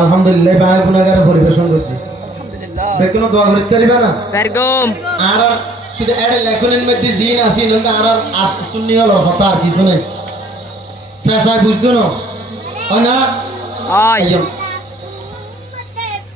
আলহামদুলিল্লাহ ভাই গুণাগার পরিবেশন করছি বেকনো দোয়া করতে পারিবা না? ফেরগম আর শুধু এড়ে লেখনের মধ্যে জিন আসি নন্দা আর আর শূন্য হলো হতা আর কিছু নেই। ফেসায় বুঝতো না? না? আয় আইয়ো।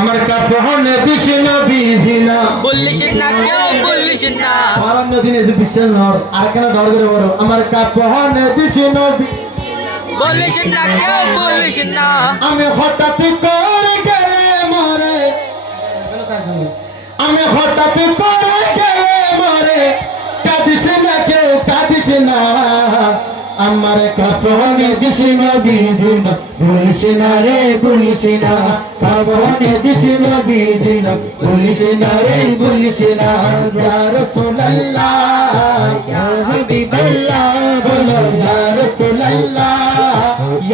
আমার কাপড়ে দিছে নবীজিনা বলিস না কেউ বলিস না। আমার নদীনে যে নর আর কেন ডর করে বড় আমার কাপড়ে দিছে নবী বলিস না, কেউ বলিস না। আমি হঠাৎ করে গেলে মরে। আমি হঠাৎ করে গেলে মরে। কাঁদিস না কেউ, কাঁদিস না। আমার কাপড়ে দিস নবীজি না বলিস না রে, বলিস না। কাপড়ে দিস নবীজি না বলিস না রে, বলিস না। ইয়া রাসূলুল্লাহ হাবিবাল্লাহ, বলো, ইয়া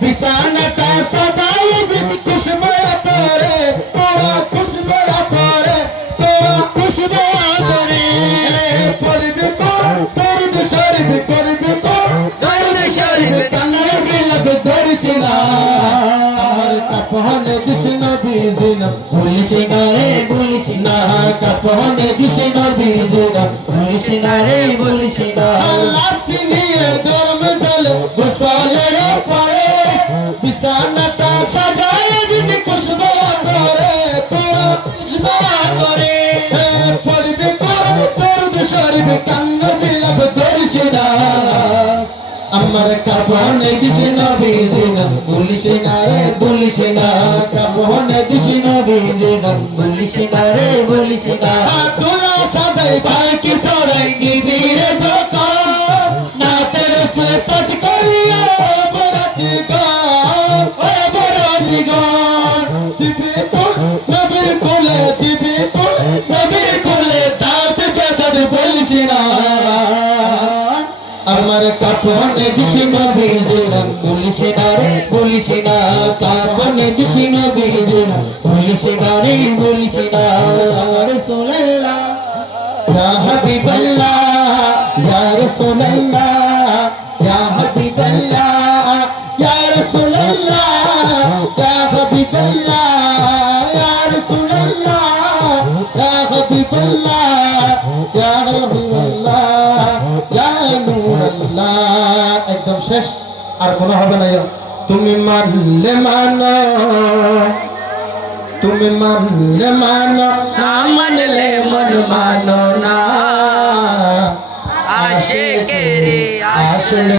বিছানাটা সাজাই বেশি খুশবু করে তোরা খুশবু করে তোরা খুশবু করে। পড়বি কর তোর শরীর করবি কর দর্দ শরীর কান্নার গিলাপ ধরিস না। আমার কাপড়ে দিস নবীজি না বলিস না রে বলিস না। কাপড়ে দিস নবীজি না বলিস না রে বলিস না। লাস্ট নিয়ে ধর্ম আমার কাপনে দিস নবীজি না বলিস না রে বলিস না কাপনে দিস নবীজি না বলিস না রে বলিস না। তোলা সাজাই পালকি চড়াই নিবিরে যখন না তেরে সে পট করিয়া বরাতি কাপনে দিছি নবীজিরা বলিস না রে বলিস না কাপনে দিছি নবীজিরা বলিস না রে বলিস না রাসূলুল্লাহ। ইয়া হাবিবাল্লাহ ইয়া রাসূলুল্লাহ ইয়া হাবিবাল্লাহ ইয়া রাসূলুল্লাহ ইয়া হাবিবাল্লাহ ইয়া রাসূলুল্লাহ ইয়া হাবিবাল্লাহ। ইয়া ইয়া নূরাল্লাহ। একদম শেষ আর কোনো হবে না তুমি মানলে মানো তুমি মানলে মানো না মানলে মন মানো না। আশে আশিক আসলে